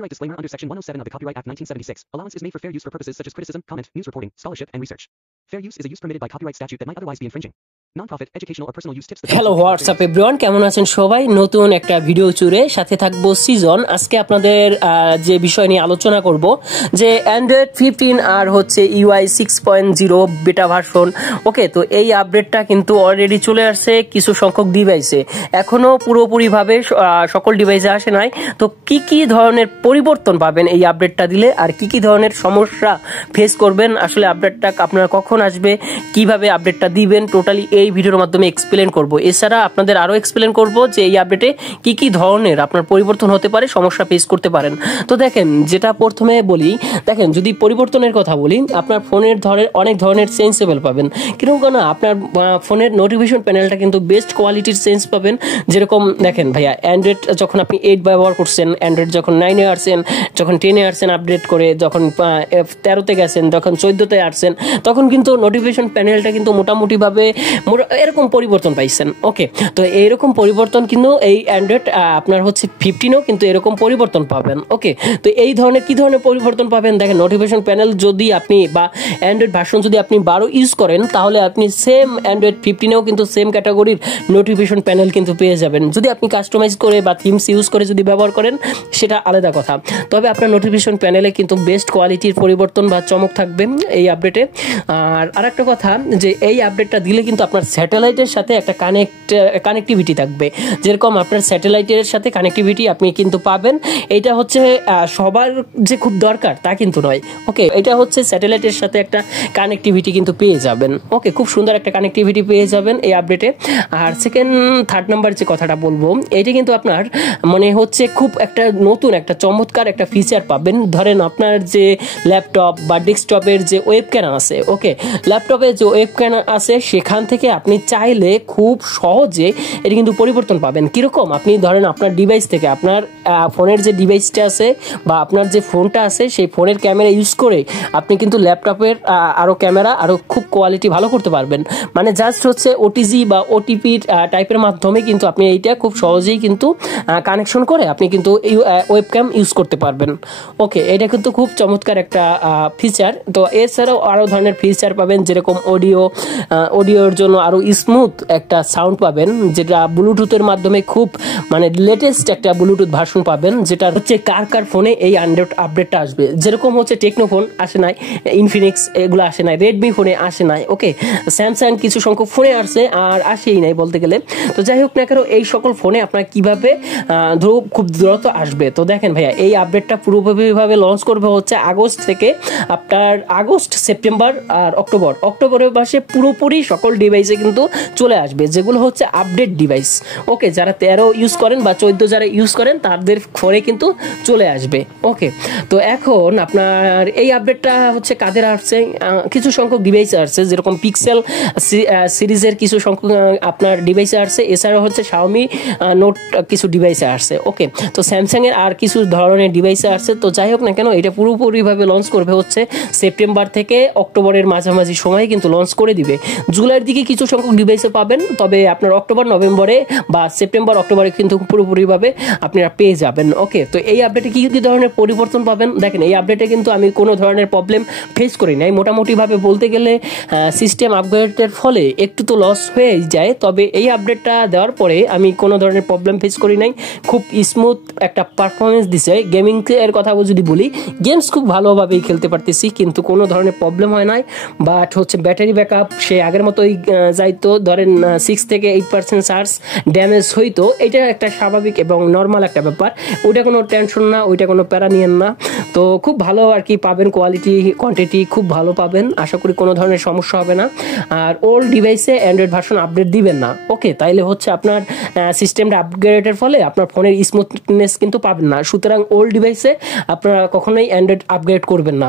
Copyright disclaimer under Section 107 of the Copyright Act 1976. Allowance is made for fair use for purposes such as criticism, comment, news reporting, scholarship, and research. Fair use is a use permitted by copyright statute that might otherwise be infringing. Non-profit, educational, or personal use tips. Hello WhatsApp everyone, কেমন আছেন সবাই? নতুন একটা video জুড়ে সাথে থাকবো season. আজকে আপনাদের যে বিষয় নিয়ে আলোচনা করব যে অ্যান্ড্রয়েড 15 আর হচ্ছে ইউআই 6.0 বেটা ভার্সন। ওকে, তো এই আপডেটটা কিন্তু অলরেডি চলে আসছে কিছু সংখ্যক ডিভাইসে, এখনো পুরোপুরিভাবে সকল ডিভাইসে আসে নাই। তো কি কি ধরনের পরিবর্তন পাবেন এই আপডেটটা দিলে, আর কি কি ধরনের সমস্যা ফেস করবেন, আসলে আপডেটটা আপনারা কখন আসবে, কিভাবে আপডেটটা দিবেন, টোটালি এই ভিডিওর মাধ্যমে এক্সপ্লেন করব। এছাড়া আপনাদের আরো এক্সপ্লেন করব যে এই আপডেটে কি কি ধরনের আপনার পরিবর্তন হতে পারে, সমস্যা ফেস করতে পারেন। তো দেখেন, যেটা প্রথমে বলি, দেখেন যদি পরিবর্তনের কথা বলি, আপনার ফোনের অনেক ধরনের সেন্সেবল পাবেন। কিরকম না, আপনার ফোনের নোটিফিকেশন প্যানেলটা কিন্তু বেস্ট কোয়ালিটির সেন্স পাবেন। যেরকম দেখেন ভাইয়া, অ্যান্ড্রয়েড যখন আপনি 8 ব্যবহার করছেন, অ্যান্ড্রয়েড যখন 9-এ আসছেন, যখন 10-এ আসছেন আপডেট করে, যখন 13-তে গেছেন, যখন 14-তে আসছেন, তখন কিন্তু নোটিফিকেশন প্যানেলটা কিন্তু মোটামুটিভাবে এরকম পরিবর্তন পাইছেন। ওকে, তো এইরকম পরিবর্তন কিন্তু এই অ্যান্ড্রয়েড আপনার হচ্ছে 15-ও কিন্তু এরকম পরিবর্তন পাবেন। ওকে, তো এই ধরনের কি ধরনের পরিবর্তন পাবেন দেখেন, নোটিফিকেশন প্যানেল যদি আপনি বা অ্যান্ড্রয়েড ভার্সন যদি আপনি 12 ইউজ করেন, তাহলে আপনি সেম অ্যান্ড্রয়েড 15-এও কিন্তু সেম ক্যাটাগরির নোটিফিকেশন প্যানেল কিন্তু পেয়ে যাবেন। যদি আপনি কাস্টমাইজ করে বা থিমস ইউজ করে যদি ব্যবহার করেন, সেটা আলাদা কথা। তবে আপনার নোটিফিকেশন প্যানেলে কিন্তু বেস্ট কোয়ালিটির পরিবর্তন বা চমক থাকবে এই আপডেটে। আর আরেকটা কথা, যে এই আপডেটটা দিলে কিন্তু আপনার স্যাটেলাইটের সাথে একটা কানেক্টিভিটি থাকবে। যেরকম আপনার স্যাটেলাইটের সাথে কানেক্টিভিটি আপনি কিন্তু পাবেন, এটা হচ্ছে সবার যে খুব দরকার তা কিন্তু নয়। ওকে, এটা হচ্ছে স্যাটেলাইটের সাথে একটা কানেক্টিভিটি কিন্তু পেয়ে যাবেন। ওকে, খুব সুন্দর একটা কানেক্টিভিটি পেয়ে যাবেন এই আপডেটে। আর থার্ড নাম্বার যে কথাটা বলবো, এটা কিন্তু আপনার মনে হচ্ছে খুব একটা নতুন একটা চমৎকার একটা ফিচার পাবেন। ধরেন আপনার যে ল্যাপটপ বা ডেস্কটপের যে ওয়েব ক্যামেরা আছে, ওকে, ল্যাপটপের যে ওয়েব ক্যামেরা আছে, সেখান থেকে আপনি চাইলে খুব সহজে এটা কিন্তু পরিবর্তন পাবেন। কিরকম, আপনি ধরেন আপনার ডিভাইস থেকে, আপনার ফোনের যে ডিভাইসটা আছে বা আপনার যে ফোনটা আছে, সেই ফোনের ক্যামেরা ইউজ করে আপনি কিন্তু ল্যাপটপের আরো ক্যামেরা আরো খুব কোয়ালিটি ভালো করতে পারবেন। মানে জাস্ট হচ্ছে ওটিজি বা ওটিপি টাইপের মাধ্যমে কিন্তু আপনি এইটা খুব সহজেই কিন্তু কানেকশন করে আপনি কিন্তু ওয়েবক্যাম ইউজ করতে পারবেন। ওকে, এটা কিন্তু খুব চমৎকার একটা ফিচার। তো এছাড়াও আরো ধরনের ফিচার পাবেন, যেরকম অডিওর জন্য আরো স্মুথ একটা সাউন্ড পাবেন, যেটা ব্লুটুথের মাধ্যমে খুব মানে লেটেস্ট একটা ব্লুটুথ ভার্সন পাবেন, যেটা হচ্ছে কার ফোনে এই অ্যান্ড্রয়েড আপডেটটা আসবে। যেরকম হচ্ছে টেকনো ফোন আসে নাই, ইনফিনিক্স এগুলো আসে নাই, রেডমি ফোনে আসে নাই, ওকে, স্যামসাং কিছু সংখ্যক ফোনে আসছে, আর আসেই নাই বলতে গেলে। তো যাই হোক না কেন, এই সকল ফোনে আপনার কিভাবে খুব দ্রুত আসবে। তো দেখেন ভাইয়া, এই আপডেটটা পুরোপুরিভাবে লঞ্চ করবে হচ্ছে আগস্ট থেকে, আপনার আগস্ট, সেপ্টেম্বর আর অক্টোবরের মাসে পুরোপুরি সকল ডিভাইসে কিন্তু চলে আসবে, যেগুলো হচ্ছে আপডেট ডিভাইস। ওকে, যারা 13 ইউজ করেন বা 14 যারা ইউজ করেন, তাদের ফোনে কিন্তু চলে আসবে। ওকে, তো এখন আপনার এই আপডেটটা হচ্ছে কাদের আসছে, কিছু সংখ্যক ডিভাইসে আসছে, যেরকম পিক্সেল সিরিজের কিছু সংখ্যক আপনার ডিভাইসে আসছে। এছাড়াও হচ্ছে শাওমি নোট কিছু ডিভাইসে আসছে। ওকে, তো স্যামসাং এর আর কিছু ধরনের ডিভাইসে আসছে। তো যাই হোক না কেন, এটা পুরোপুরিভাবে লঞ্চ করবে হচ্ছে সেপ্টেম্বর থেকে অক্টোবরের মাঝামাঝি সময় কিন্তু লঞ্চ করে দিবে। জুলাইয়ের দিকে কিছু সংখ্যক ডিভাইসে পাবেন, তবে আপনার অক্টোবর নভেম্বরে বা সেপ্টেম্বর অক্টোবরে কিন্তু পুরোপুরিভাবে আপনারা পেয়ে যাবেন। ওকে, তো এই আপডেটে কি কি ধরনের পরিবর্তন পাবেন দেখেন, এই আপডেটে কিন্তু আমি কোনো ধরনের প্রবলেম ফেস করি নাই। মোটামুটিভাবে বলতে গেলে সিস্টেম আপগ্রেডের ফলে একটু তো লস হয়ে যায়, তবে এই আপডেটটা দেওয়ার পরে আমি কোনো ধরনের প্রবলেম ফেস করি নাই। খুব স্মুথ একটা পারফরমেন্স দিছে। গেমিং এর কথা যদি বলি, গেমস খুব ভালোভাবেই খেলতে পারতেছি, কিন্তু কোনো ধরনের প্রবলেম হয় নাই। বাট হচ্ছে ব্যাটারি ব্যাকআপ সে আগের মতোই যাইতো, ধরেন 6 থেকে 8% চার্জ ড্যামেজ হইতো। এটা একটা স্বাভাবিক এবং নর্মাল একটা ব্যাপার, ওইটা কোনো টেনশন না, ওইটা কোনো প্যারা নিয়েন না। তো খুব ভালো আর কি পাবেন, কোয়ালিটি কোয়ান্টিটি খুব ভালো পাবেন, আশা করি কোনো ধরনের সমস্যা হবে না। আর ওল্ড ডিভাইসে অ্যান্ড্রয়েড ভার্সন আপডেট দিবেন না। ওকে, তাইলে হচ্ছে আপনার সিস্টেমটা আপগ্রেডের ফলে আপনার ফোনের স্মুথনেস কিন্তু পাবেন না। সুতরাং ওল্ড ডিভাইসে আপনারা কখনোই অ্যান্ড্রয়েড আপগ্রেড করবেন না।